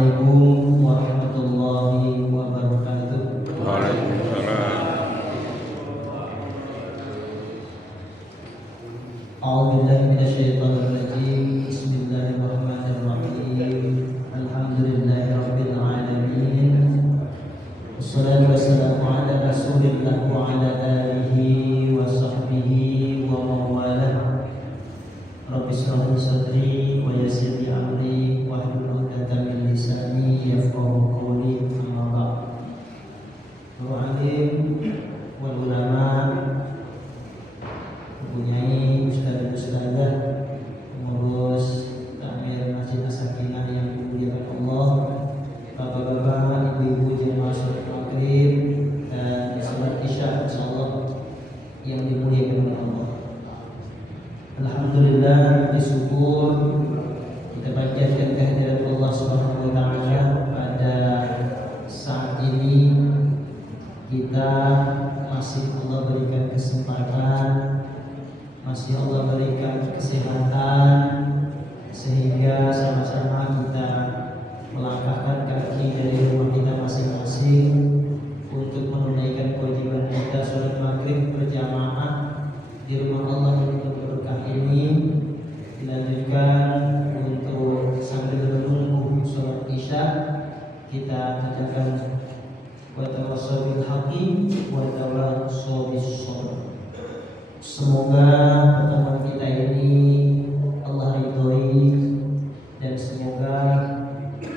Assalamualaikum warahmatullahi wabarakatuh. Waalaikumsalam. A'udzubillahi minasyaitonirrajim. Bismillahirrahmanirrahim. Alhamdulillahirabbil alamin. Wassalatu wassalamu ala Rasulillah wa ala alihi wa sahbihi wa mawalah. Rabbi shrah li sadri wa yassir li amri wahlul 'uqdatam min lisani yafqahu qawli. Amma ba'd. Para alim wal ulama, mempunyai ustadzah, pengurus takmir Masjid As-Sakinah yang dimuliakan Allah, bapak-bapak, ibu-ibu jemaah salat maghrib dan salat isya insyaallah yang dimuliakan Allah. Alhamdulillah, bersyukur kita panjatkan kehadirat Allah Subhanahu wa taala pada saat ini. Kita masih Allah berikan kesempatan, masih Allah berikan kesehatan, sehingga sama-sama kita melangkahkan kaki dari rumah kita masing-masing untuk menunaikan kewajiban kita sholat maghrib berjamaah di rumah Allah yang berkah ini. Dilanjutkan untuk sambil menunggu sholat isya kita bacakan wa tawassaw bil haqqi wa tawassaw bis sabr. Semoga pertemuan kita ini Allah ridhoi, dan semoga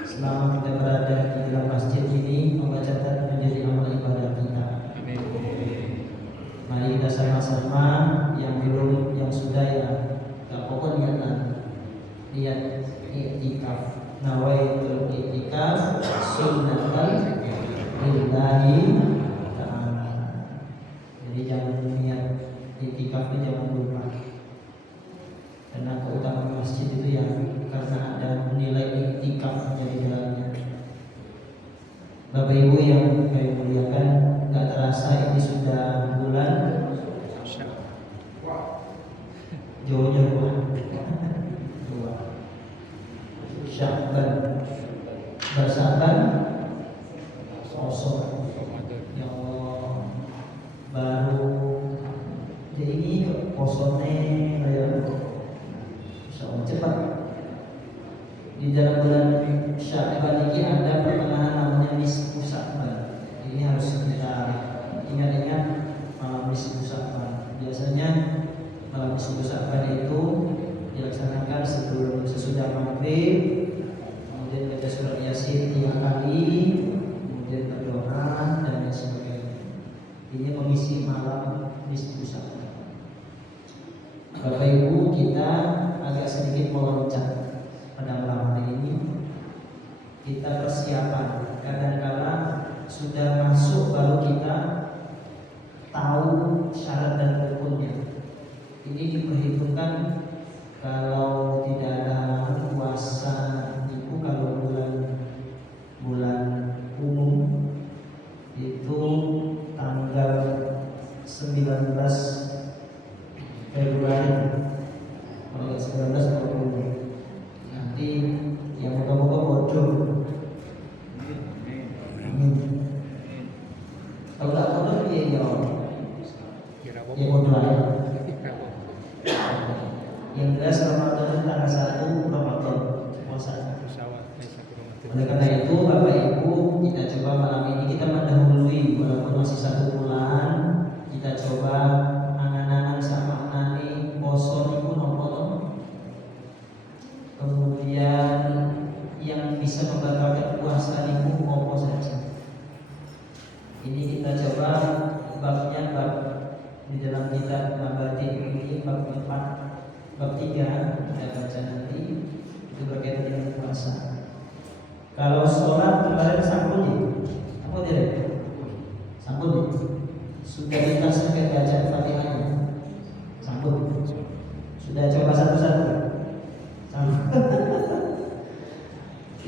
selama kita berada di dalam masjid ini Allah catat menjadi amal ibadah kita. Mari kita sama-sama, yang belum, yang sudah ya, gak pokok niatan, niat i'tikaf, nawaitul i'tikaf sunnatan lillahi ta'ala. Jadi jangan niat i'tikaf itu jangan lupa, karena keutamaan masjid itu ya karena ada nilai i'tikaf di dalamnya. Bapak Ibu yang kami muliakan, gak terasa ini sudah bulan jauhnya dua Sya'ban, bersaban kosong. Ya Allah, baru jadi ini kosongnya ya insyaallah cepat. Di dalam bulan Sya'ban ini ada pertengahan namanya nisfu Sya'ban. Ini harus kita ingat-ingat, malam nisfu Sya'ban. Biasanya malam nisfu Sya'ban itu dilaksanakan sesudah maghrib, kemudian baca surat Yasin 3 kali, kemudian berdoa dan lain sebagainya. Ini mengisi malam nisfu Sya'ban. Bapak Ibu, kita agak sedikit meloncat pada malam hari ini. Kita persiapan, kadang-kala sudah masuk baru kita tahu syarat dan rukunnya. Ini diperhitungkan kalau tidak ada halangan puasa itu, kalau bulan umum itu tanggal 19 Februari, kalau 19 Februari. Nanti yang moga-moga bodoh. Amin. Kalau tak bodoh ya bodoh aja. Yang jelas Ramadan itu tanggal 1 Ramadan puasa. Oleh karena itu Bapak Ibu, kita coba malam ini kita mendahului, walaupun masih 1 bulan, kita coba angan-angan sama nani poso niku nopo. Kemudian yang bisa membatalkan puasa niku apa saja. Ini kita coba babnya, bab di dalam kitab Mabatin ini bab 4, bab 3 kita baca nanti, itu berkaitan dengan puasa. Kalau sholat kemarin sambung nih, apa tidak? Sambung nih. Sudah kita sampai baca Fatihahnya, sambung. Sudah coba satu-satu.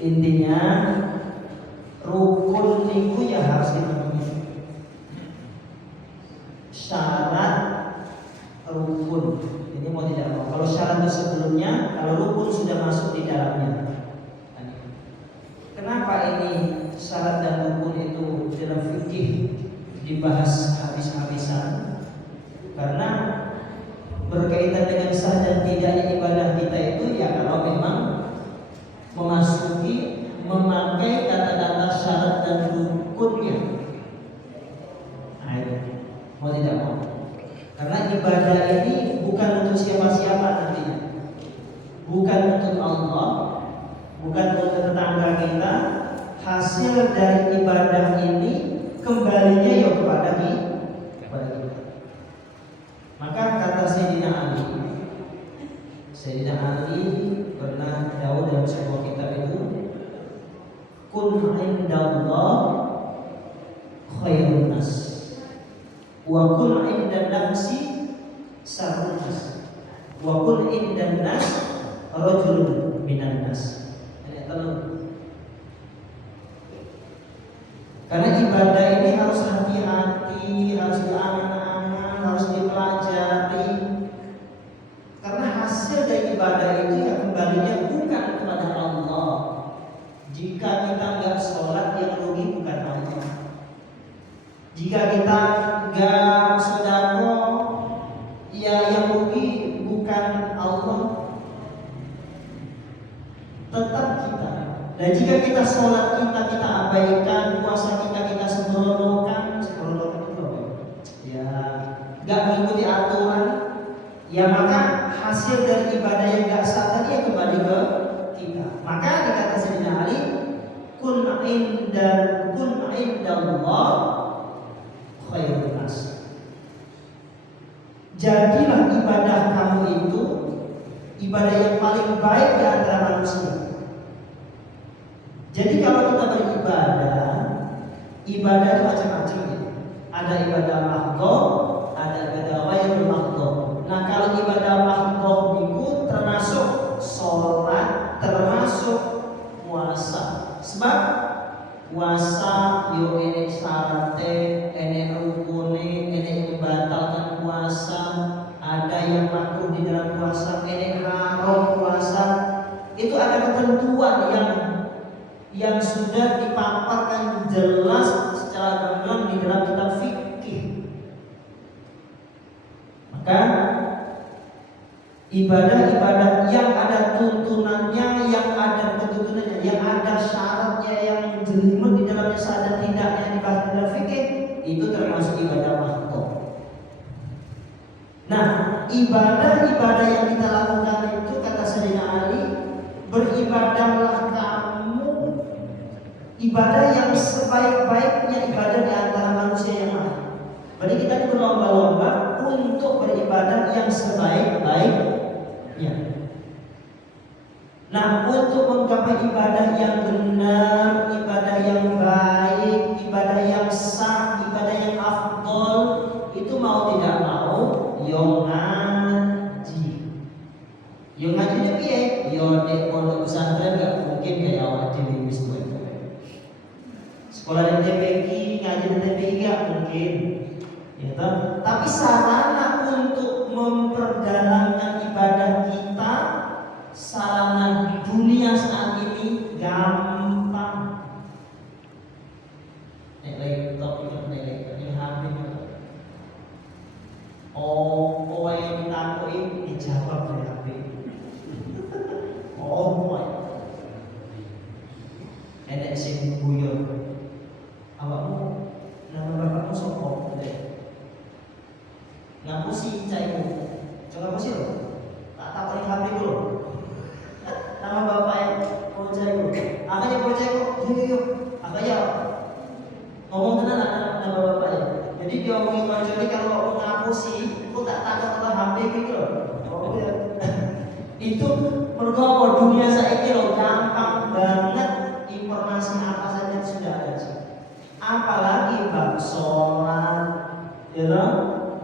Intinya rukun niku ya harus dipenuhi. Syarat rukun ini mau tidak mau. Kalau syarat itu sebelumnya, kalau rukun sudah masuk di dalamnya. Kenapa syarat dan rukun itu dalam fikih dibahas habis-habisan, karena berkaitan dengan sah dan tidaknya ibadah kita itu ya kalau memang memasuki memakai kata-kata syarat dan rukunnya. Nah, itu mau tidak mau, karena ibadah ini bukan untuk siapa-siapa nantinya, bukan untuk Allah, bukan untuk tetangga kita. Hasil dari ibadah ini kembalinya ya kepada kita. Maka kata Sayyidina Ali pernah jauh dalam sebuah kitab itu, kun indallah khairun nas wa kun indan nafsi sarrun nas wa kun indan nas rajulun minan nas. Ini tolong. Karena ibadah ini harus hati-hati, harus diangan-angan, harus dipelajari. Karena hasil dari ibadah itu yang kembalinya bukan kepada Allah. Jika kita nggak sholat, yang rugi bukan Allah. Jika kita nggak sedekah, ya yang rugi bukan Allah, tetap kita. Dan jika kita sholat kita abaikan, puasa kita sembronokan itu ya nggak mengikuti aturan, ya maka hasil dari ibadah yang nggak sah tadi yang kembali ke kita. Maka dikata Sayyidina Ali, kun indallah khairun nas. Jadilah ibadah kamu itu ibadah yang paling baik di antara manusia. Jadi kalau kita beribadah, ibadah itu macam-macam ya. Ada ibadah mahdhah, ada ibadah ghairul mahdhah. Nah, kalau ibadah mahdhah itu termasuk sholat, termasuk puasa. Sebab puasa yo enek syarate, enek rukune, enek membatalkan puasa, ada yang makruh di dalam puasa, enek haram puasa. Itu ada ketentuan yang sudah dipaparkan jelas secara gamblang di dalam kitab fikih. Maka ibadah-ibadah yang ada tuntunannya, yang ada ketuntunannya, yang ada syaratnya, yang jelimet di dalamnya sadar tidaknya dibahas dalam fikih, itu termasuk ibadah mahdhah. Nah, ibadah-ibadah yang kita lakukan itu kata Sayyidina Ali, beribadahlah kamu ibadah yang sebaik-baiknya ibadah di antara manusia yang ada. Berarti kita berlomba-lomba untuk beribadah yang sebaik-baiknya. Nah, untuk menggapai ibadah yang benar, ibadah yang baik, ibadah yang sah, ibadah yang afdol, itu mau tidak mau yo ngaji. Yo ngaji ini piye? Yo di pondok pesantren gak mungkin kayak awak dhewe wis tuwa. Sekolah di TPI, ngaji di TPI gak mungkin, ya toh? Tapi sarana untuk memperdalamkan ibadah kita, sarana dunia saat ini gampang. Laptop itu ini HP. Oh, yang ditakoi dijawab dari HP. Oh, boy. Enak sing guyon. Awakmu nama bapakmu sopo? Ngapusi caimu. Coba ngapusi lo. Tak takoni HP dulu. Nama bapaknya pocai lo. Akanya pocai kok. Yuk. Akanya ngomong tenan nama bapaknya. Jadi dia ngomongin kecuali kalau mau ngapusi, aku tak takut tentang HP gitu. Oh ya. Itu mergo dunia saiki lo gampang banget, informasi apa saja sudah ada. Apalagi bab sholat, ya know?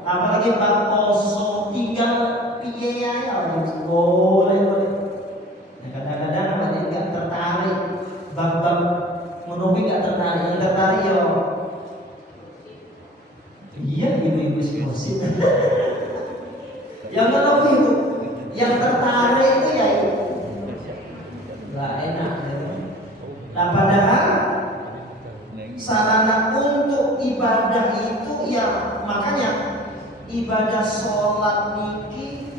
Apalagi bab poso, tinggal piye ya boleh. Nah, kadang-kadang ada yang nggak tertarik, bab menuhi nggak tertarik, yang tertarik yo. Iya, ibu-ibu sih. Yang menuhi itu, yang tertarik itu ya itu, nggak enak. Nah, padahal ibadah itu ya, makanya ibadah sholat niki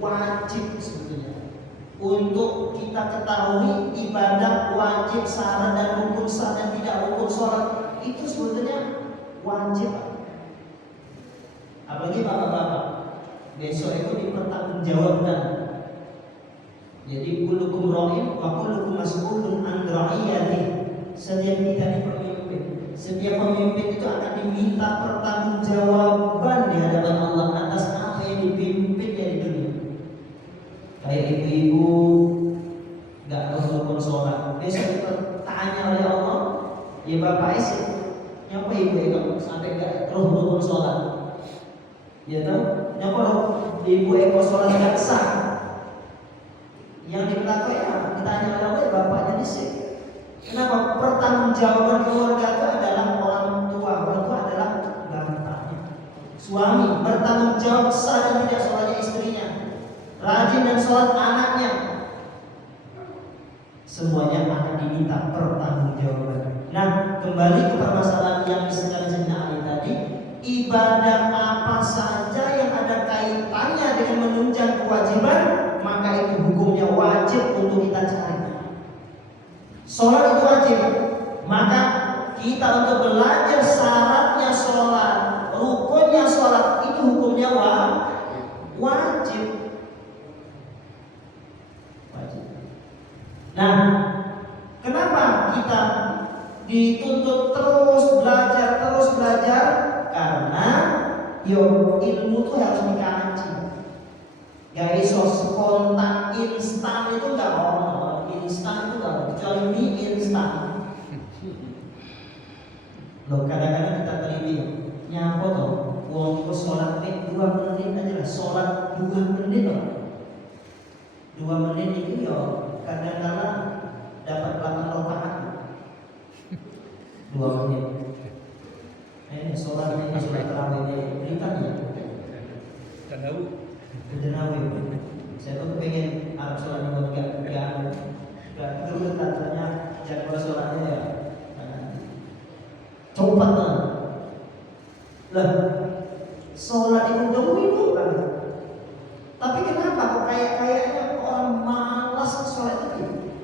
wajib sebetulnya. Untuk kita ketahui ibadah wajib, syarat dan rukun sah dan tidak rukun sholat itu sebetulnya wajib. Apalagi bapak-bapak, besok itu dipertanggungjawabkan. Jadi kullukum ra'in wa kullukum mas'ulun an ra'iyati. Setiap kita ini pemimpin. Setiap pemimpin itu akan diminta pertanggungjawaban di hadapan Allah atas apa yang dipimpinnya di dunia. Kayak ibu-ibu nggak rukun sholat, besok ditanya oleh Allah, ya bapak isi, nyapa ibu itu sampai nggak rukun sholat, ya tahu, nyapa ibu eko sholat nggak sah, yang diberlaku ya ditanya oleh Allah, ya bapaknya isi. Kenapa? Pertanggungjawaban keluarga itu adalah orang tua adalah bapaknya. Suami bertanggung jawab sah dan tidak sholatnya istrinya, rajin dan sholat anaknya. Semuanya akan diminta pertanggungjawaban. Nah, kembali ke permasalahan yang disebutkan Sayyidina Ali tadi, ibadah apa saja yang ada kaitannya dengan menunjang kewajiban, maka itu hukumnya wajib untuk kita cari. Sholat itu wajib, maka kita untuk belajar syaratnya sholat, rukunnya sholat, itu hukumnya wajib. Nah, kenapa kita dituntut terus belajar? Karena ilmu itu harus dikaji. Gak iso spontan instan itu gak ono. Instan itu gak, kecuali mie instan. Loh, kadang-kadang kita teliti nyapa toh, wong ku sholat 2 menit aja lah, sholat 2 menit loh. 2 menit itu ya kadang-kadang dapat 8 rakaat 2 menit. Sholat ini sholat tarawih beritanya Kedenawi. Saya tuh pengen Arab sholat ini gak turun katanya jadwal sholatnya ya cepat lah. Sholat itu dulu kan. Tapi kenapa kok kayaknya orang malas sholat itu?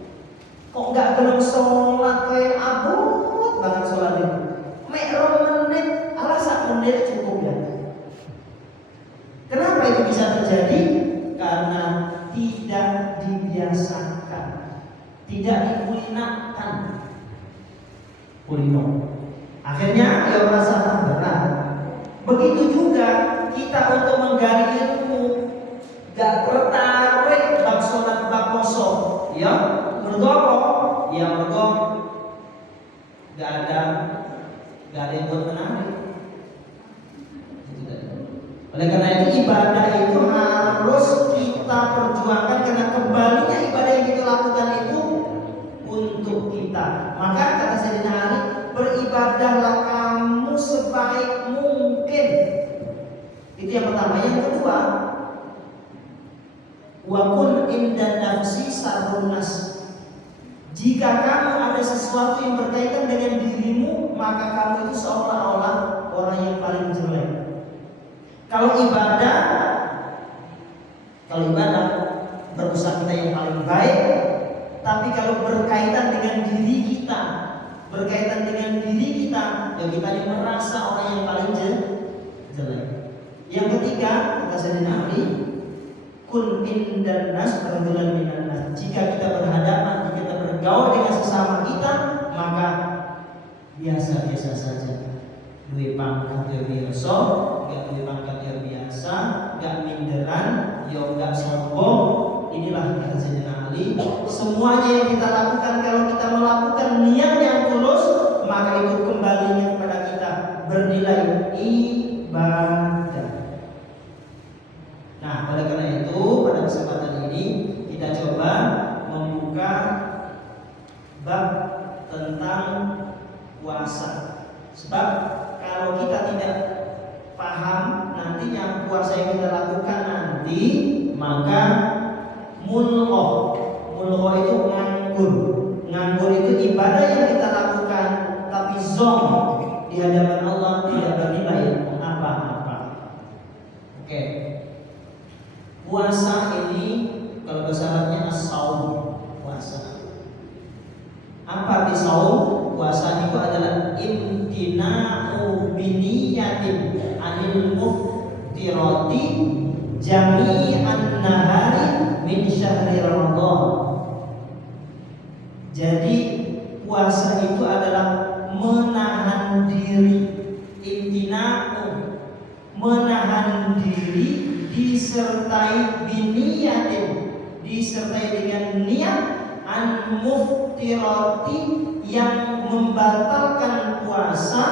Kok nggak belum sholat kayak abut banget sholat itu? Mek 2 menit, alah 1 menit cukup ya. Kenapa itu bisa terjadi? Karena tidak dibiasakan, tidak dikulinakan. Kulino. Akhirnya ya merasa berat. Begitu juga kita untuk menggali ilmu, gak tertarik bab sholat bab poso, ya mergo apa? Ya mergo gak ada yang buat menarik. Oleh karena itu ibadah itu harus kita perjuangkan, karena kembalinya ibadah yang kita lakukan itu untuk kita. Maka kata Sayyidina Ali, beribadahlah kamu sebaik mungkin. Itu yang pertama. Yang kedua, wa kun inda nafsi sarrun nas. Jika kamu ada sesuatu yang berkaitan dengan dirimu, maka kamu itu seolah-olah orang yang paling jelek. Kalau ibadah berusaha kita yang paling baik. Tapi kalau berkaitan dengan diri kita, ya kita ini merasa orang yang paling jelek. Yang ketiga, kata Sayyidina Ali, kun indan nas rajulan minan nas. Jika kita berhadapan, jika kita bergaul dengan sesama kita, maka biasa-biasa saja. Duwe pangkat ya biasa, gak duwe pangkat ya biasa, gak minderan, ya gak sombong. Inilah kata Sayyidina Ali, semuanya yang kita lakukan, kalau kita melakukan niat yang tulus, maka itu kembalinya kepada kita bernilai ibadah. Nah, oleh karena itu pada kesempatan ini kita coba membuka bab tentang puasa. Sebab kalau kita tidak paham nantinya puasa yang kita lakukan nanti, maka mulhoh itu nganggur itu ibadah yang kita lakukan, tapi zong di hadapan Allah tidak bernilai apa-apa. Oke. Puasa ini kalau bahasa Arabnya as-saum, puasa. Apa arti saum? Puasa itu adalah imtina'u biniyatin anil muftirati jami'an nahari min syahri Ramadan. Jadi puasa itu adalah menahan diri, imtina'u, menahan diri disertai biniyatin, disertai dengan niat an muftirati yang membatalkan puasa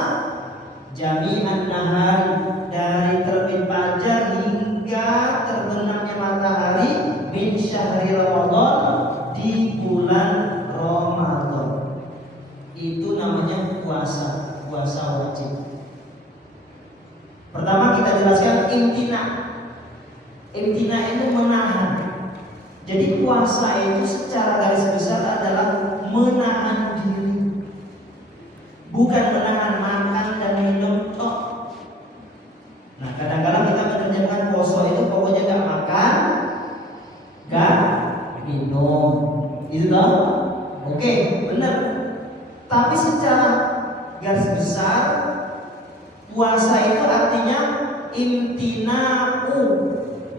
jami'an nahari dari terbit fajar hingga terbenamnya matahari min syahri Ramadan di bulan Ramadan. Itu namanya puasa, puasa wajib. Pertama kita jelaskan imtina. Imtina itu menahan. Jadi puasa itu secara garis besar adalah menahan diri, bukan menahan makan dan minum tok. Nah kadang-kadang kita mengerjakan puasa itu pokoknya gak makan, gak minum, itu loh. Oke, benar. Tapi secara garis besar puasa itu artinya imtina'u,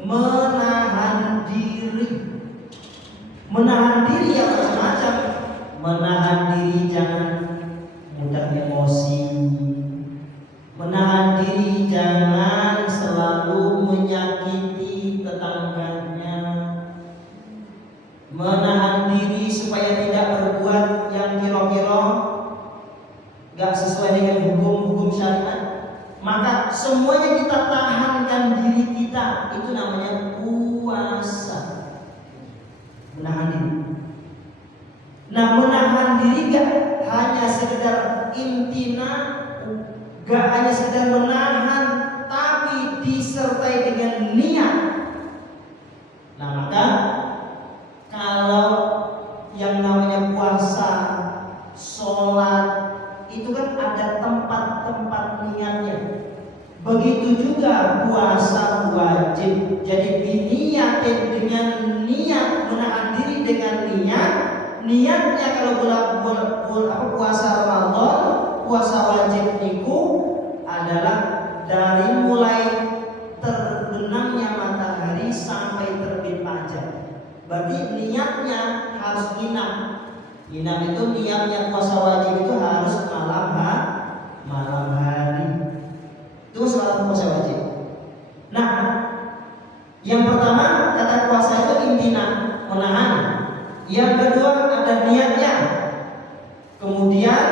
menahan diri. Menahan diri yang macam-macam. Menahan diri jangan mudah emosi. Menahan diri jangan selalu menyakiti tetangganya. Menahan diri supaya tidak berbuat yang kira-kira gak sesuai dengan hukum-hukum syariat. Maka semuanya kita tahankan diri kita. Itu namanya puasa. Menahan diri. Nah menahan diri gak hanya sekedar imtina, gak hanya sekedar menahan, tapi disertai dengan niat. Nah maka kalau yang namanya puasa, sholat, itu kan ada tempat-tempat niatnya. Begitu juga puasa wajib. Jadi biniyatin, dengan niat, menahan diri dengan niat. Niatnya kalau puasa Ramadan, puasa wajib itu adalah dari mulai terbenamnya matahari sampai terbit fajar. Berarti niatnya harus inam. Inam itu niatnya puasa wajib itu harus malam hari. Itu syarat puasa wajib. Nah, yang pertama kata puasa itu imtina, menahan. Yang kedua ada niatnya. Kemudian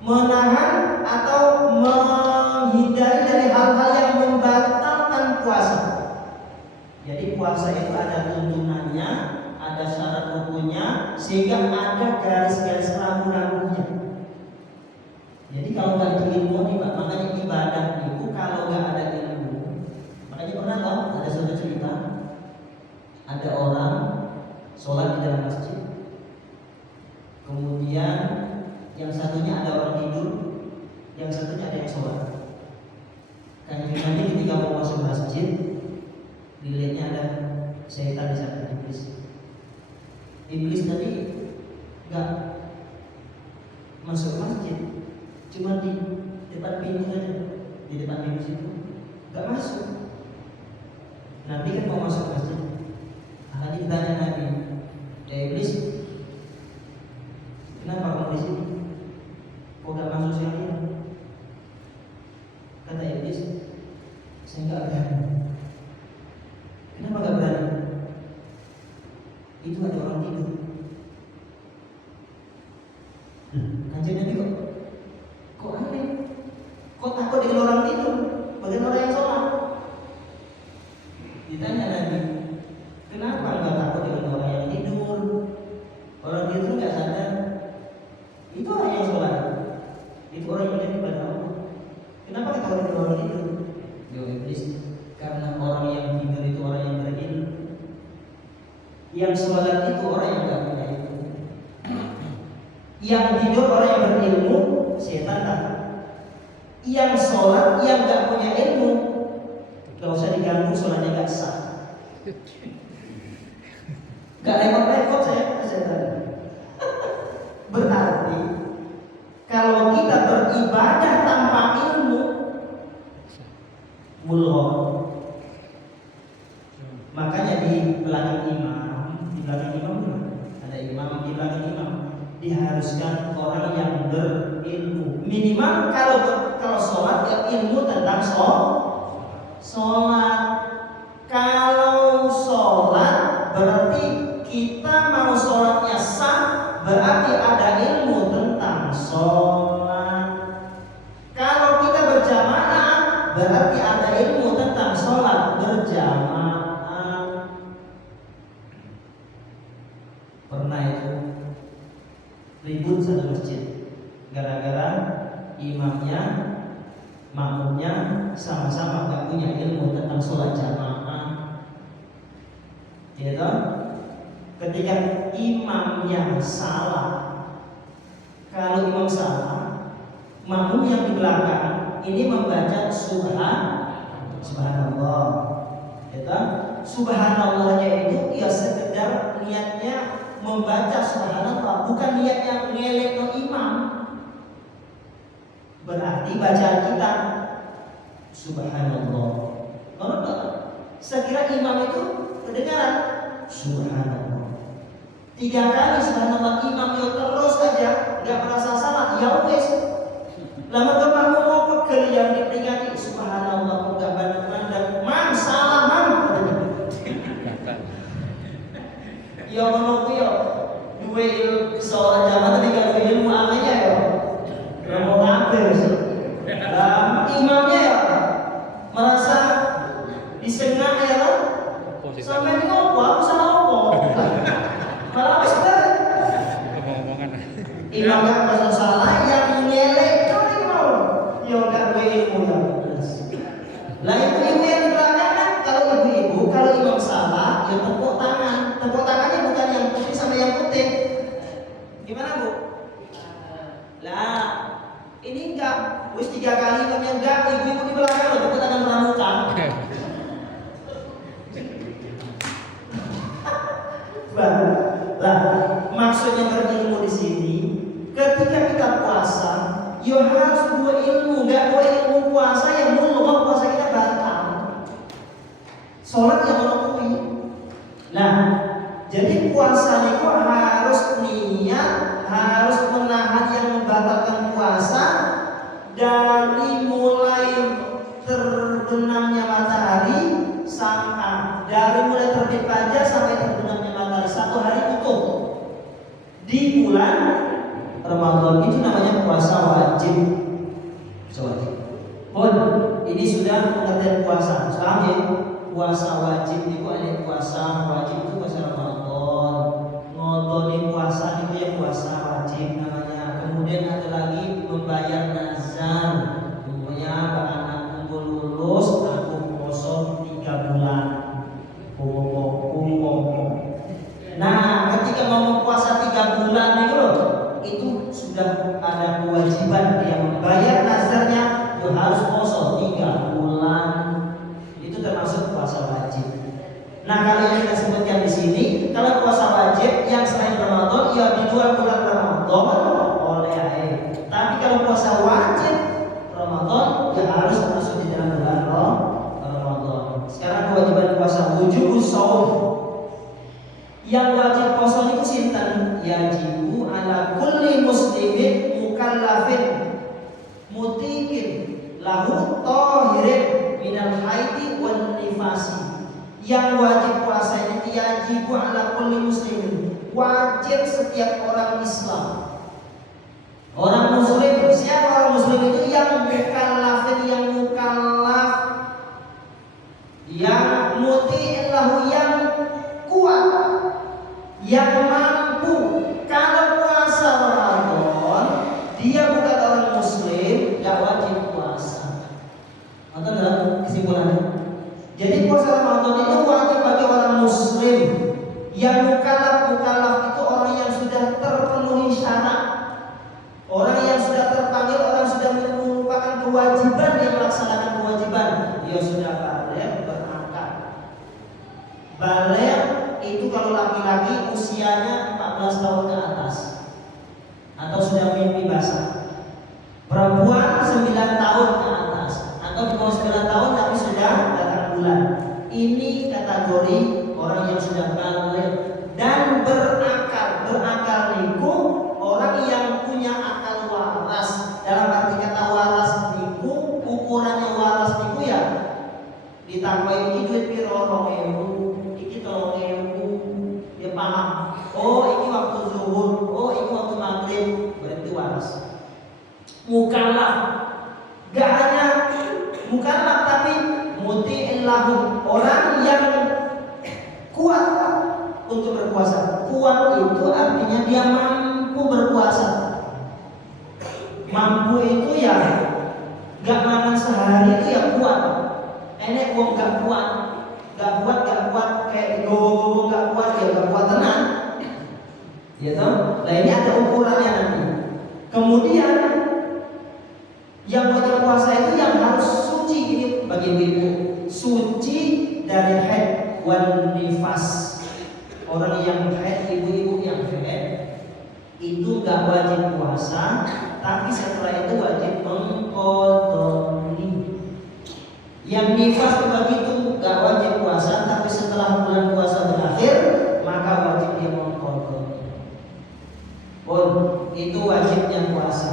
menahan atau menghindari dari hal-hal yang membatalkan puasa. Jadi puasa itu ada tuntunannya, ada syarat rukunnya, sehingga ada garis-garis rambu-rambunya. Jadi kalau nggak ada ilmu nih Pak, makanya ibadah itu kalau nggak ada ilmu, makanya pernah tahu ada suatu cerita, ada orang sholat di dalam masjid, kemudian yang satunya ada orang tidur, yang satunya ada yang sholat. Kanjeng Nabi ketika mau masuk masjid, dilihatnya ada setan di sana, iblis. Iblis tadi nggak masuk masjid, cuma di depan pintu saja, di depan pintu situ, nggak masuk. Nabi kan mau masuk masjid, Nabi ditanya Nabi, ya iblis, kenapa kamu di sini? Kok nggak masuk sekalian? Kata iblis, saya nggak berani. Kenapa nggak berani? Itu ada orang tidur. Kanjeng Nabi kok aneh? Kok takut dengan orang tidur? Bagaimana orang yang sholat? Ditanya Nabi, kenapa nggak takut dengan orang yang tidur? Orang tidur nggak sadar. Itu orang yang sholat. Itu orang yang menjadi ibadah Allah. Kenapa kita takut dengan orang tidur? Yo iblis, karena orang yang tidur itu orang yang berilmu. Yang sholat itu orang yang nggak Yang tidur orang yang berilmu, setan tak. Yang sholat, yang gak punya ilmu, gak usah diganggu, sholatnya gak sah. Gak repot-repot saya tadi. Berarti kalau kita beribadah tanpa ilmu, mulhon. Makanya di belakang imam ada imam, di belakang imam diharuskan orang yang berilmu. Minimal kalau sholat ya ilmu tentang sholat. Kalau sholat berarti kita mau sholatnya sah, berarti ada ilmu tentang sholat. Kalau kita berjamaah berarti ada ilmu tentang sholat berjamaah. Pernah itu ribut satu masjid gara-gara imamnya, makmumnya sama-sama gak punya ilmu tentang sholat jamaah. Ya toh? Ketika imamnya salah, kalau imam salah, makmum yang di belakang ini membaca subhanallah. Ya toh? Subhanallahnya itu ya sekedar niatnya membaca subhanallah, bukan niatnya ngelek no imam. Berarti bacaan kita subhanallah. Kalau sekira imam itu kedengaran subhanallah 3 kali subhanallah, imam itu terus aja nggak merasa salah, ya wes. Lama kamu mau pegel yang diperingati subhanallah nggak bandar mam salah mam. Ya menunggu ya dua seorang jamaah tadi kalau ilmu amanya ya mau ngambil imamnya ya merasa disengah ya kan. Sampai ngopo, aku salah ngopo. Malah sebenarnya imam gak merasa salah, yang nyelek itu imam. Ya gak ilmu yang jelas. Lah ibu-ibu yang di belakang kan, kalau ibu-ibu, kalau imam salah, ya tepuk tangan. Tepuk tangannya bukan yang putih sama yang putih. Gimana bu? Lah ini enggak, wis 3 kali imamnya enggak, ibu-ibu di belakang loh tepuk tangan pramuka. Lah, maksudnya berilmu di sini, ketika kita puasa, ya harus dua ilmu, nggak dua ilmu puasa yang muluk puasa kita batal. Sholat yang menekuni. Nah, jadi puasa itu harus niat, harus menahan yang membatalkan puasa dari mulai terbenamnya matahari sampai dari mulai terbit fajar sampai terbenamnya matahari 1 hari utuh di bulan Ramadan. Itu namanya puasa wajib. Ini sudah pengertian puasa. Sekarang ya, puasa wajib itu ada puasa wajib itu puasa Ramadan. Ngodoni puasa itu ya puasa wajib namanya. Kemudian ada lagi membayar nazar. Pokoknya anak tunggu lulus aku kosong 3 bulan. Nah, ketika mau puasa 3 bulan itu sudah ada kewajiban dia membayar nazarnya, dia harus puasa 3 bulan. Itu termasuk puasa wajib. Nah, kalau yang kita sebutkan di sini, kalau puasa wajib yang selain Ramadan, ya di 2 bulan Ramadan oleh air. Tapi kalau puasa wajib Ramadan, ya harus masuk di dalam bulan Ramadan. Sekarang kewajiban puasa wujub shaum. Yang wajib puasa itu sinten? Yajibu ala kulli muslimin mukallafin mutiqin lahu tahirin minal haidi wan nifasi. Yang wajib puasa ini yajibu ala kulli muslimin, wajib setiap orang Islam. Orang muslim, siapa orang muslim itu? Yang mukallafin, yang mukallaf, yang muti lahu, yang kuat, yang mampu. Kalau puasa Ramadan dia bukan orang muslim, gak wajib puasa. Atau dalam kesimpulannya, jadi puasa Ramadan itu wajib bagi orang muslim. Yang mukallaf itu orang yang sudah terpenuhi syarat. tahun ke atas atau sudah mimpi basah. Perempuan 9 tahun ke atas atau di bawah 9 tahun tapi sudah datang bulan. Ini kategori orang yang sudah balik dan berakal. Berakal niku orang yang punya akal waras. Dalam arti kata waras niku, ukurannya waras niku ya ditambahin iki duit piro 2.000, iki 3.000, dia paham. Oh, ini waktu zuhur, oh ini waktu maghrib, berarti waras. Mukallaf, gak hanya mukallaf tapi muti'illahum, orang yang kuat untuk berpuasa. Kuat itu artinya dia mampu berpuasa. Mampu itu ya gak makan sehari itu ya kuat. Enek wong gak kuat kayak gowo gak kuat ya gak kuat tenang. Ya toh? Nah ini ada ukurannya nanti. Kemudian yang wajib puasa itu yang harus suci, ini bagi ibu, suci dari haid wan nifas. Orang yang haid, ibu-ibu yang haid itu gak wajib puasa, tapi setelah itu wajib mengqadha. Yang nifas begitu gak wajib puasa, tapi setelah bulan puasa berakhir maka wajib dia mengqadha. Itu wajibnya puasa.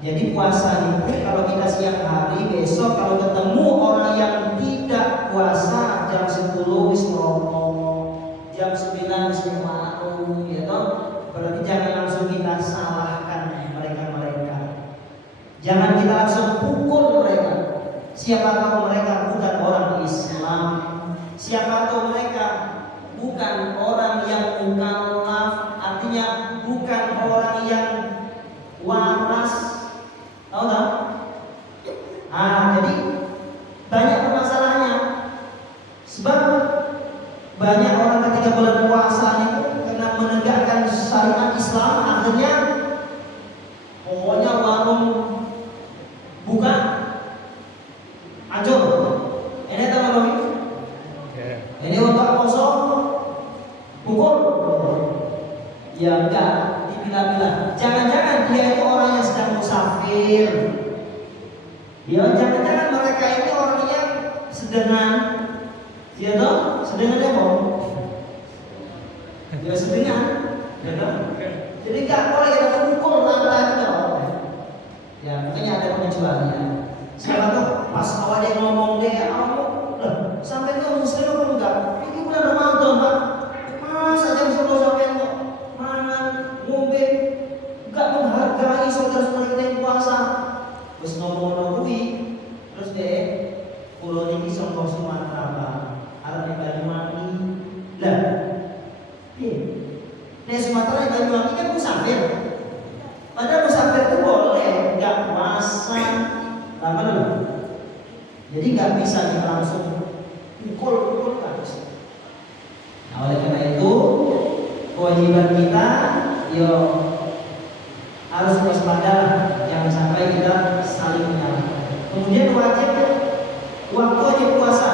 Jadi puasa itu kalau kita siang hari, besok kalau ketemu orang yang tidak puasa jam 10 wis ngomong, jam 9 wis ngomong, ya toh, berarti jangan langsung kita salahkan mereka. Jangan kita langsung pukul mereka. Siapa tahu mereka bukan orang Islam. Siapa tahu mereka bukan orang yang mukallaf, artinya bukan orang yang waras. Tahu tak? Jadi banyak permasalahannya. Sebab banyak orang ketika bulan puasa itu karena menegakkan syariat Islam, akhirnya pokoknya warung buka ajur. Ini tahu tak? Ini untuk kosong pukul. Ya enggak, dibilang-bilang. Jangan-jangan dia itu orang yang sedang musafir. Ya jangan-jangan mereka ini orang yang sedengan. Ya toh, sedengan apa? Ya sedengan. Ya toh. Jadi enggak boleh kita pukul lantai itu. Ya makanya ada pengecualian. Siapa tuh pas awal dia ngomong dia sampai ke muslim apa enggak? Ini bulan Ramadan, Pak. Masa jam 10 sampai kok mangan, ngombe, enggak menghargai saudara-saudara kita yang puasa. Terus ngomong kuwi, terus deh pulau ini sangka Sumatera, Pak. Arep Banyuwangi. Lah. Nek Sumatera Banyuwangi kan musafir. Padahal musafir itu boleh enggak puasa. Lama dulu. Jadi nggak bisa kita langsung pukul harus. Nah, oleh karena itu kewajiban kita harus waspada, jangan sampai kita saling menyalahkan. Kemudian waktu wajib puasa.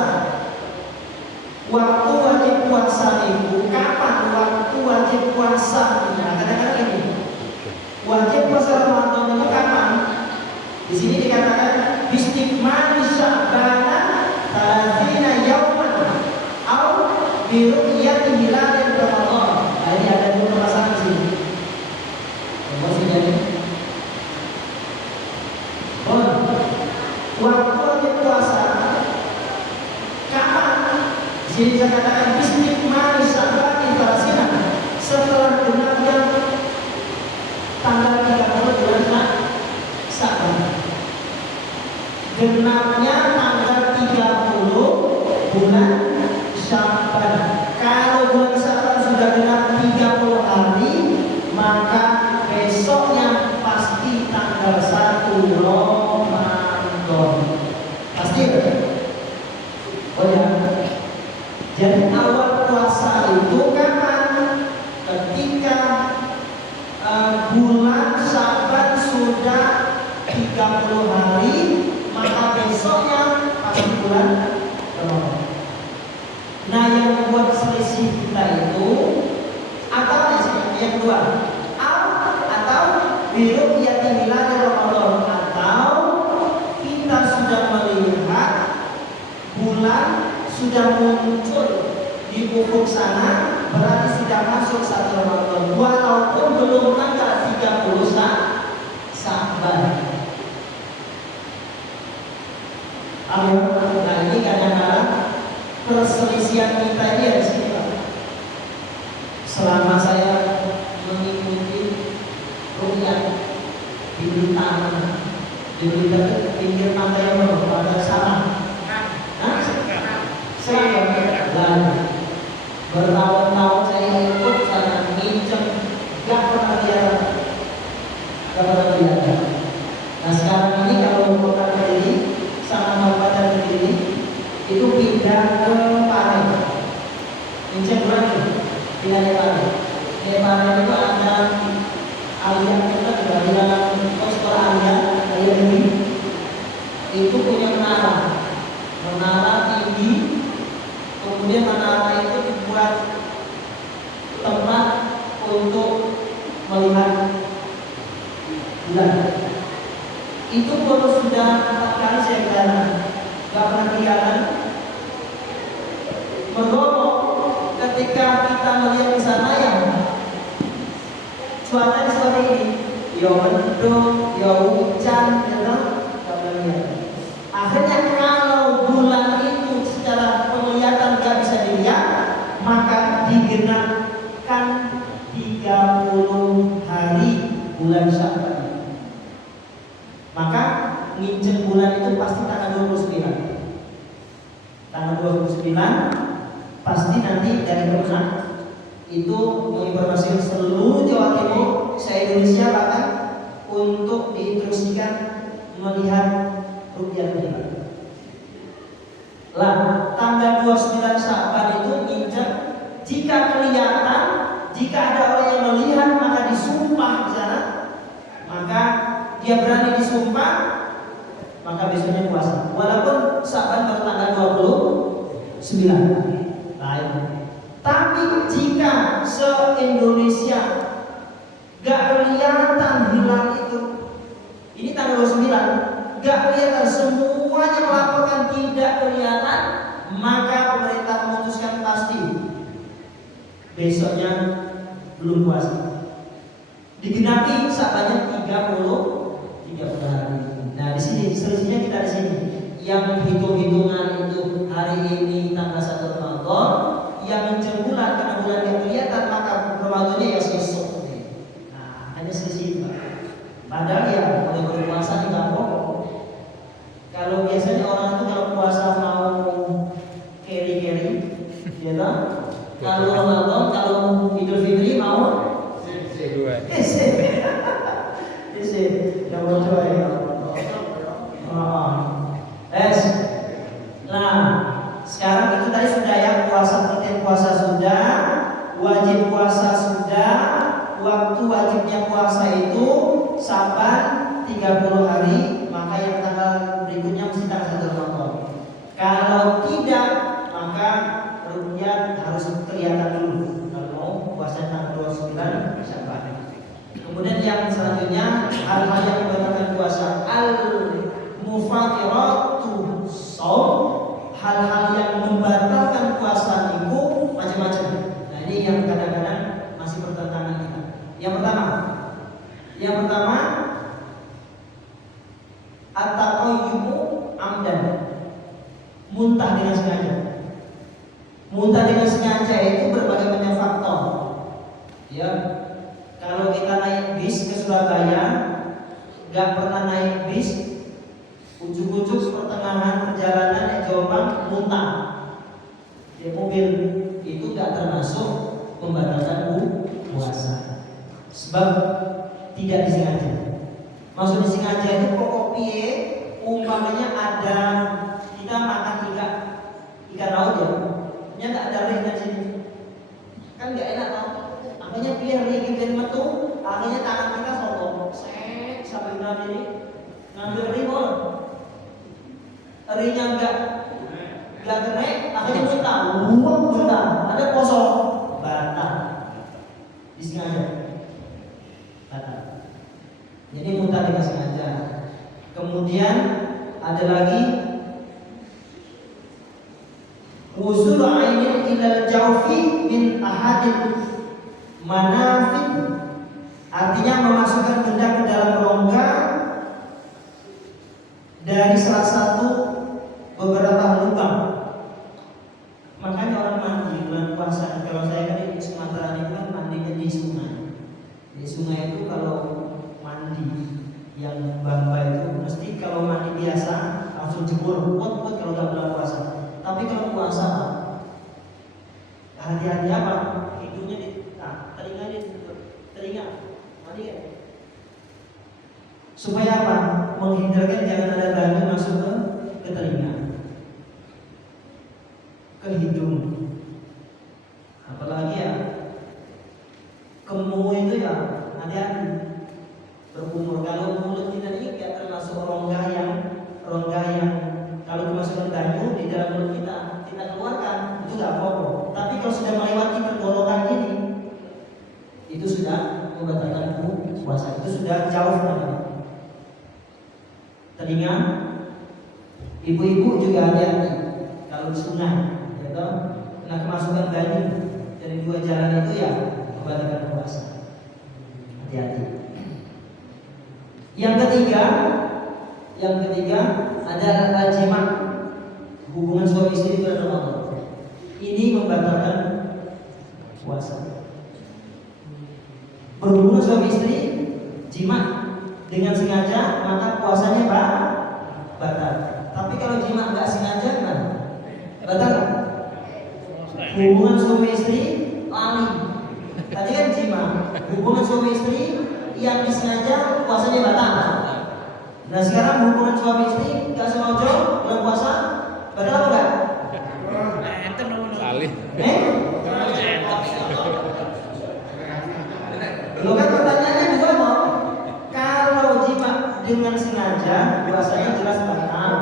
Waktu wajib puasa itu kapan? Waktu wajib puasa. Nah, kadang-kadang ini wajib puasa Ramadan itu kapan? Di sini dikatakan bistikmani sya'bana taladzina yauman au biru'yati hilalin Ramadan. Nah, ini ada dua permasalahan di sini. Waktu wajib puasa kapan? Di sini dikatakan bistikmani sya'bana taladzina setelah genapnya tanggal 30 bulan Sya'ban. Genapnya tanggal 30 bulan Sya'ban. Kalau bulan Sya'ban sudah genap 30 hari, maka besoknya pasti tanggal 1 Ramadan. Pasti ya? Oh ya. Jadi awal puasa itu kapan? Ketika bulan Sya'ban sudah 30 hari, maka besoknya pasti bulan Ramadan. Nah, yang membuat selisih kita itu apa sih? Yang kedua, atau biru'yati hilal Ramadan, atau kita sudah melihat bulan sudah muncul di ufuk sana, berarti sudah masuk 1 Ramadan walaupun belum tanggal 30 Sya'ban. Nah ini kadang-kadang perselisihan kita ini ada di sini Pak. Selama saya mengikuti rukyat di Blitar pinggir pantai yang pada sana, dan bertahun-tahun saya ikut sana nginceng, gak pernah lihat. Nah sekarang ini kalau kota Kediri sama Kabupaten Kediri itu pindah ke Pare, nginceng lagi, pindah ke Pare. Di Pare itu ada aliran kita juga aliran sekolah aliran ini itu punya menara tinggi. Kemudian menara itu dibuat tempat untuk melihat bulan. Itu kalau sudah 4 kali saya ke sana, gak pernah kelihatan. Mergolong ketika kita melihat di sana yang cuaca seperti ini, ya mendung, ya hujan, ya gak pernah lihat. Akhirnya kalau bulan itu secara penglihatan gak bisa dilihat, maka digenapkan 30 hari bulan Sya'ban. Maka nginceng bulan itu pasti tanggal 29. Tanggal 29 pasti nanti dari Kemenak itu menginformasikan seluruh Jawa Timur, se-Indonesia bahkan untuk diinstruksikan melihat rukyat hilal. Lah, tanggal 29 Sya'ban itu nginceng, jika kelihatan, jika ada orang yang melihat maka disumpah di sana, maka dia berani disumpah, maka besoknya puasa. Walaupun Sya'ban baru tanggal 29. Lain. Tapi jika se-Indonesia gak kelihatan hilal itu, ini tanggal 29, gak kelihatan, semuanya melaporkan tidak kelihatan, maka pemerintah memutuskan pasti besoknya belum puasa. Digenapi Sya'bannya 30 hari. Nah di sini selisihnya kita di sini. Yang hitung-hitungan itu hari ini tanggal 1 Ramadan, yang nginceng bulan karena bulan yang kelihatan maka Ramadannya ya besok. Nah hanya selisih itu. Padahal ya mulai berpuasa tidak pokok. Kalau biasanya orang itu kalau puasa mau carry, ya kan? Kalau Ramadan, kalau Idul Fitri mau yang bocor ya. Nah, sekarang itu tadi sudah ya, puasa penting puasa sudah, wajib puasa sudah, waktu wajibnya puasa itu Sya'ban 30 hari, maka yang tanggal berikutnya mesti tanggal 1 Ramadan. Kalau tidak, maka rukyat harus kelihatan dulu kalau mau puasa tanggal 29 Sya'ban. Kemudian yang selanjutnya hal-hal yang membatalkan puasa, al-mufatiratu shaum, hal-hal yang membatalkan puasa itu macam-macam. Nah ini yang kadang-kadang masih pertentangan kita. Yang pertama at-taqayyumu amdan, muntah dengan sengaja. Muntah dengan sengaja itu berbagai macam faktor. Ya, kalau kita naik bis ke Surabaya, gak pernah naik bis, ujuk-ujuk pertengahan perjalanan naik Jombang muntah di mobil, itu gak termasuk membatalkan puasa, sebab tidak disengaja. Maksud disengaja itu pokok piye, umpamanya ada kita makan ikan laut ya, ternyata ada ring di sini, kan gak enak tau. Akhirnya biar ring metu, akhirnya tangan kita sotong, sampai ngambil ring, ringnya gak kena, akhirnya muntah, ada kosong, batal. disengaja. Batal. Jadi mutar dengan sengaja. Kemudian ada lagi wuzul ainin ilal jawfi min ahadil manafid, artinya memasukkan benda ke dalam rongga dari salah satu beberapa lubang. Makanya orang mandi bulan puasa, kalau saya kan di Sumatera itu kan mandinya di sungai. Di sungai itu kalau mandi yang bamba itu mesti kalau mandi biasa langsung jebur pot kalau nggak bulan puasa. Tapi kalau puasa hati-hati apa? Hidungnya telinga mandi kan? Supaya apa? Menghindarkan jangan ada banyu masuk ke telinga, ke hidung. Apalagi ya kemu itu ya hati-hati berkumur. Kalau mulut kita ini ya termasuk rongga yang kalau kemasukan banyu di dalam mulut kita keluarkan itu nggak apa-apa. Tapi kalau sudah melewati tenggorokan ini itu sudah membatalkan puasa, itu sudah jauh namanya. Telinga, ibu-ibu juga hati-hati kalau di sungai, ya toh, kena kemasukan banyu dari dua jalan itu ya membatalkan puasa. Hati-hati. Yang ketiga adalah jima, hubungan suami istri bulan Ramadan. Ini membatalkan puasa. Berhubungan suami istri, jima dengan sengaja, maka puasanya batal. Tapi kalau jima nggak sengaja kan batal. Hubungan suami istri lali. Tadi kan jima. Hubungan suami istri yang disengaja puasanya batal. Nah sekarang hubungan suami istri nggak sengaja bulan puasa batal apa enggak? Salih. Lo kan pertanyaannya dua dong. Kalau jima dengan sengaja puasanya jelas batal,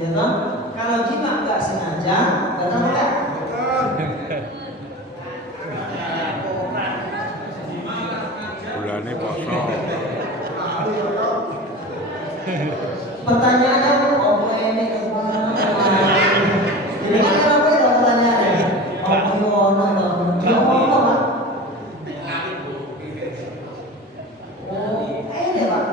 ya toh? Kalau jima nggak sengaja batal enggak? Bulannya poso. Pertanyaannya apa ini? Jadi kan apa itu pertanyaannya? Apa yono dong? Ya apa Pak? Ini Pak.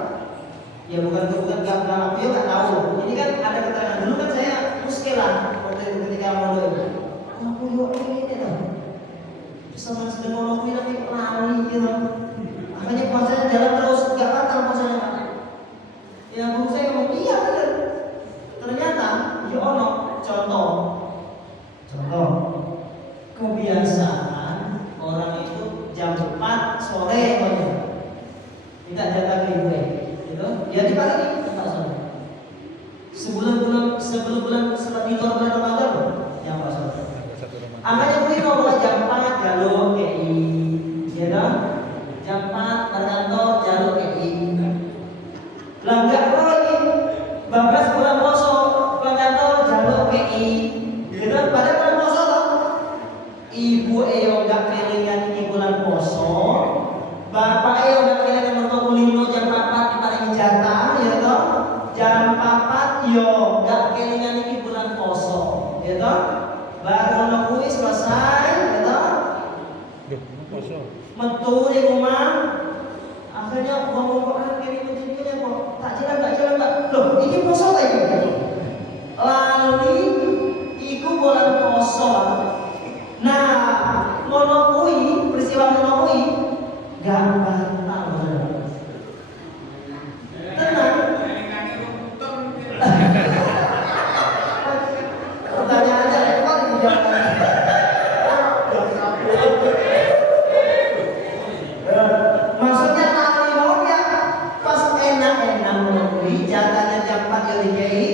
Ya bukan nggak aku ya nggak tahu. Ini kan ada keterangan dulu kan saya muskilan waktu itu ketika mau itu. Apa yo ini dong? Sama sedang ngomong tapi lari gitu. Makanya puasanya jalan terus nggak batal puasanya Pak. Ya guru saya ngomong iya benar. Ternyata ya ono contoh kebiasaan orang itu jam 4 sore minta jatah giveaway gitu. Jadi paling 4 sore. Sebelum bulan Ramadan yang 4 sore. Angkanya boleh kalau jam 4 jalur KI, ya dong? Jam 4 berkantor jalur KI. Lah enggak apa lagi? 12 bulan poso berkantor jalur KI. Gitu pada bulan poso toh. Ibu eyo enggak kelingan di bulan poso. Bapak eyo enggak kelingan mertua kulino jam 4 diparingi jatah, ya toh? Jam 4 yo enggak kelingan di bulan poso, ya toh? Baru kuwi selesai, gitu. Metu di rumah, akhirnya ngomong kirim menjadinya kok tak jalan mbak. Loh, ini poso tak itu? Lali, iku bulan poso. Nah, ngono kuwi peristiwa ngono kuwi gampang tahu. Tenang. Pertanyaannya repot dijawab. Maksudnya lali mau ya pas enak-enak menunggu jatahnya jam 4 ya dikei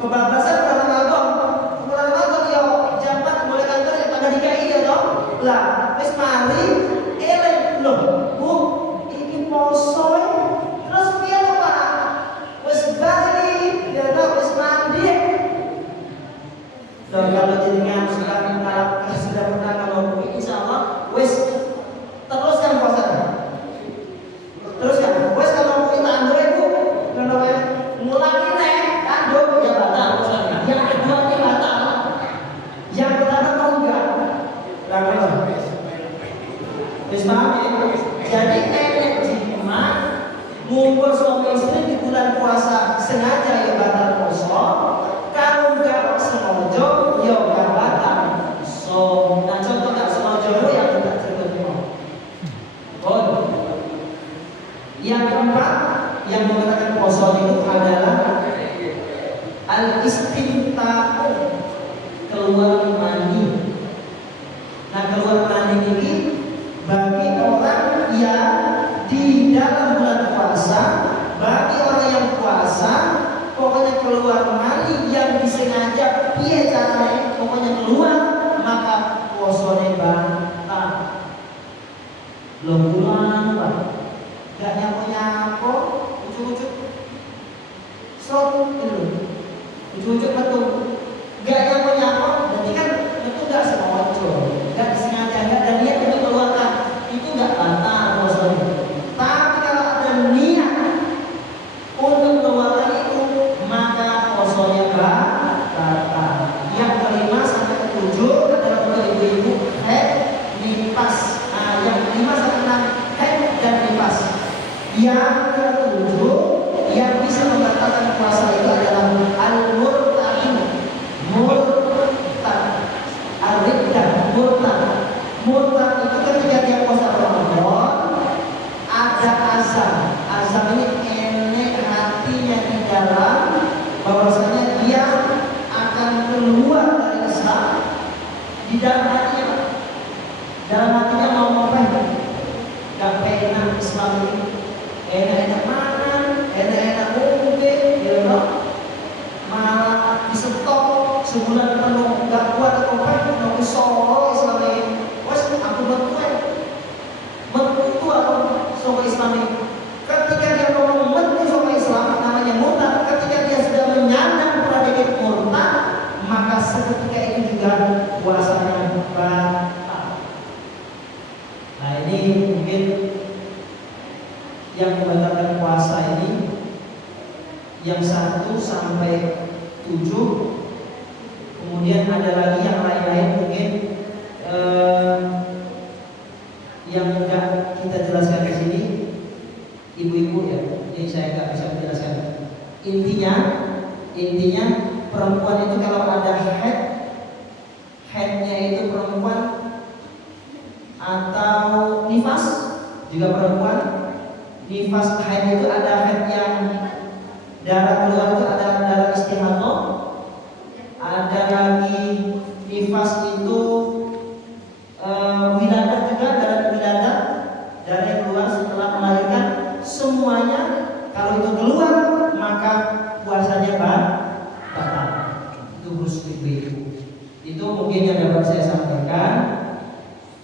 kebablasan bulan Ramadan ya jam 4 mulai kantor ya pada dikei ya toh lah wis mari elek loh Bu Yang keempat yang membatalkan puasa itu adalah al-istimta'u, keluar mani. Nah, keluar mani ini bagi orang yang di dalam bulan puasa, bagi orang yang puasa, pokoknya keluar mani yang disengaja piye caranya, pokoknya keluar, maka puasane batal. Belum pulang, Pak. Gak nyampo, ujuk-ujuk slot itu. Ujuk-ujuk betul. Gak nyampo, berarti kan itu gak sengaja, gak disengaja, gak ada niat untuk keluarkan. Itu gak batal puasanya. Tapi kalau ada niat untuk keluarkan itu, maka puasanya batal. Yang kelima sampai ketujuh adalah untuk ibu-ibu haid nifas. Nah, yang kelima sampai enam haid dan nifas. Yang ketujuh yang bisa membatalkan puasa itu adalah al-murtad, al-riddah, murtad itu ketika dia puasa Ramadan ada azam ini enek hatinya di dalam bahwasanya dia akan keluar dari Islam. Di dalam hatinya mau ngapain? Gak enak Islam ini, enak-enak makan, enak-enak mungkin, ya know? Malah disetok sebulan penuh, gak kuat kompak, mau solo Islam ini. Wes aku mentu aku solo Islam ini. Ketika dia ngomong mentu solo Islam, namanya murtad. Ketika dia sudah menyandang predikat murtad, maka seketika itu juga puasanya batal. Nah, ini mungkin yang membatalkan puasa ini yang 1 sampai 7. Kemudian ada lagi yang lain-lain mungkin yang enggak kita jelaskan di sini, ibu-ibu ya. Jadi saya nggak bisa menjelaskan. Intinya perempuan itu kalau ada haidnya itu perempuan atau nifas juga perempuan. Nifas haid itu ada haid yang darah keluar itu ada darah istihadah, ada lagi nifas itu wiladah juga, darah yang keluar setelah melahirkan. Semuanya kalau itu keluar maka puasanya batal. Itu harus ibu-ibu. Itu mungkin yang dapat saya sampaikan.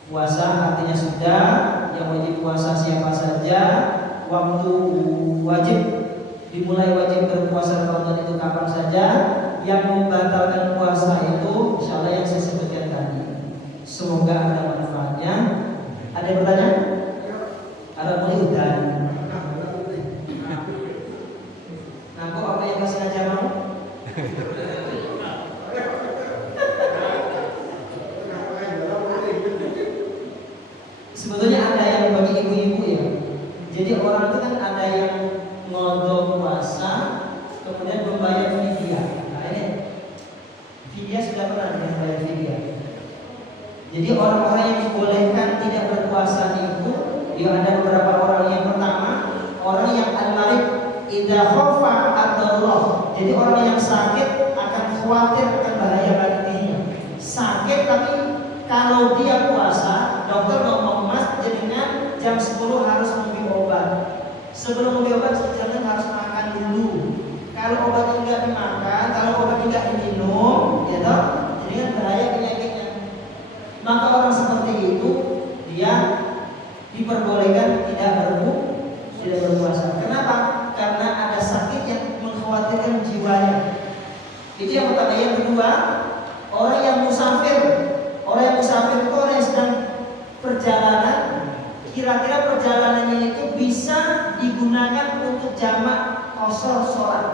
Puasa artinya sudah, yang wajib puasa siapa saja, waktu wajib dimulai wajib berpuasa Ramadan itu kapan saja. Yang membatalkan puasa itu insyaallah yang saya sebutkan tadi. Semoga ada manfaatnya. Ada yang bertanya? Ada boleh udan. Nah, kok apa yang kasih aja mau? Sebetulnya ada yang bagi ibu-ibu ya. Jadi orang itu kan ada yang ngodok puasa, kemudian membayar fidyah. Nah ini fidyah sudah pernah membayar fidyah. Jadi orang-orang yang dibolehkan tidak berpuasa itu, ya ada beberapa orang. Yang pertama, orang yang al-marid idza khafa ad-darrah. Jadi orang yang sakit akan khawatir akan bahaya bagi dirinya. Sakit tapi kalau dia puasa, dokter ngomong mas jadinya jam 10 harus minum obat. Sebelum minum obat jangan harus makan dulu. Kalau obat enggak dimakan, kalau obat enggak diminum, ya toh, jadi kan bahaya penyakitnya. Maka orang seperti itu dia diperbolehkan tidak berpuasa. Kenapa? Karena ada sakit yang mengkhawatirkan jiwanya. Itu yang pertama. Yang kedua, orang yang musafir. Orang yang musafir itu orang yang sedang perjalanan. Kira-kira perjalanannya itu bisa digunakan untuk jamak qashar sholat.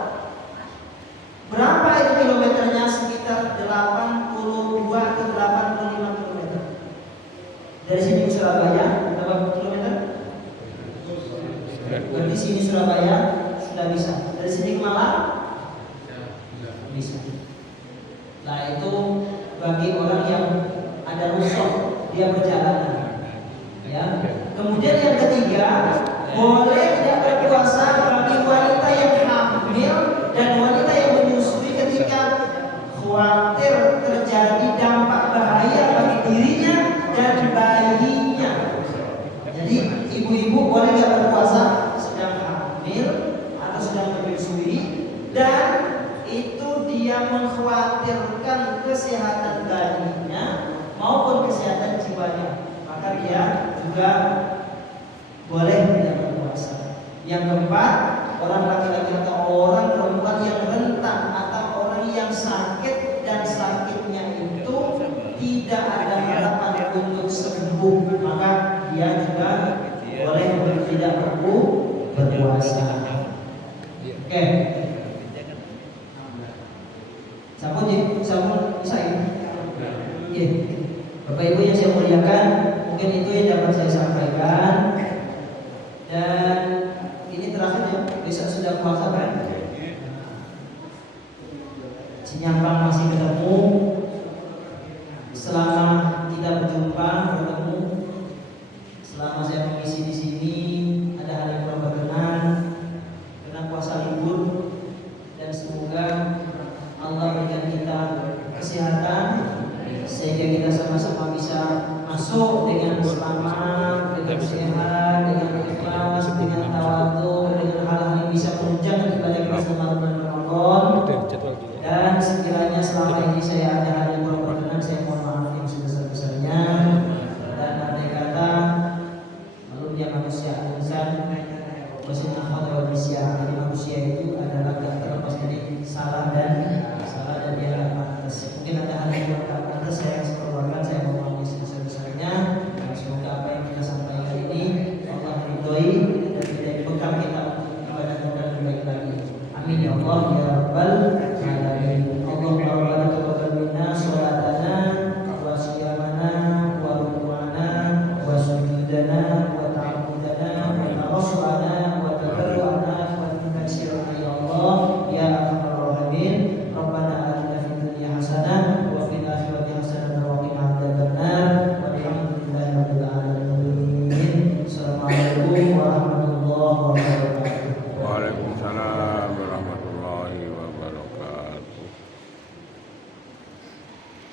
Berapa itu kilometernya? Sekitar 82 ke 85 km. Dari sini ke Surabaya berapa kilometer? Dari sini Surabaya sudah bisa. Dari sini ke Malang bisa. Nah itu bagi orang yang ada rukhsah dia berjalan. Ya. Kemudian yang ketiga, boleh tidak kesehatan badannya maupun kesehatan jiwanya, maka dia juga boleh tidak berpuasa. Yang keempat, orang laki-laki atau orang perempuan yang rentan atau orang yang sakit dan sakitnya itu tidak ada harapan untuk sembuh, maka dia juga boleh tidak berpuasa. Oke. Sampun saya. Iya. Bapak Ibu yang saya muliakan, mungkin itu yang dapat saya sampaikan. Dan ini terakhir ya, besok sudah puasa kan? Sinyampang masih ketemu. Selama kita berjumpa, bertemu, selama saya mengisi di sini, ada hal yang kurang berkenan karena puasa libur, dan semoga Allah berikan kita kesehatan sehingga kita sama-sama bisa masuk dengan selamat, dengan sehat, dengan ikhlas, dengan tawadhu, dengan hal-hal yang bisa menunjang ibadah kita selama bulan Ramadan. Dan sekiranya selama ini saya ada hal yang kurang berkenan, saya mohon maaf yang sebesar-besarnya. Dan andai kata maklumnya manusia insan maksudnya manusia itu adalah gak terlepas dari salah dan dia gak pantas. Mungkin ada hal yang gak pantas saya seperlukan, saya mohon maaf yang sebesar-besarnya. Semoga apa yang kita sampaikan ini Allah ridhoi dan tidak bekal kita ibadah kita lebih baik lagi. Amin ya Allah ya Rabbal alamin. Allahumma rabbana taqabbal minna sholatana wa siyamana wa ruku'ana wa sujudana wa ta'abudana wa tarasulana wa tabarru'ana wa tansirana ya Allah ya arhamar rahimin. Rabbana atina fid dunya hasanah wa fil akhirati hasanah wa qina adzabannar. Walhamdulillahi rabbil alamin. Assalamualaikum warahmatullahi wabarakatuh. Waalaikumsalam.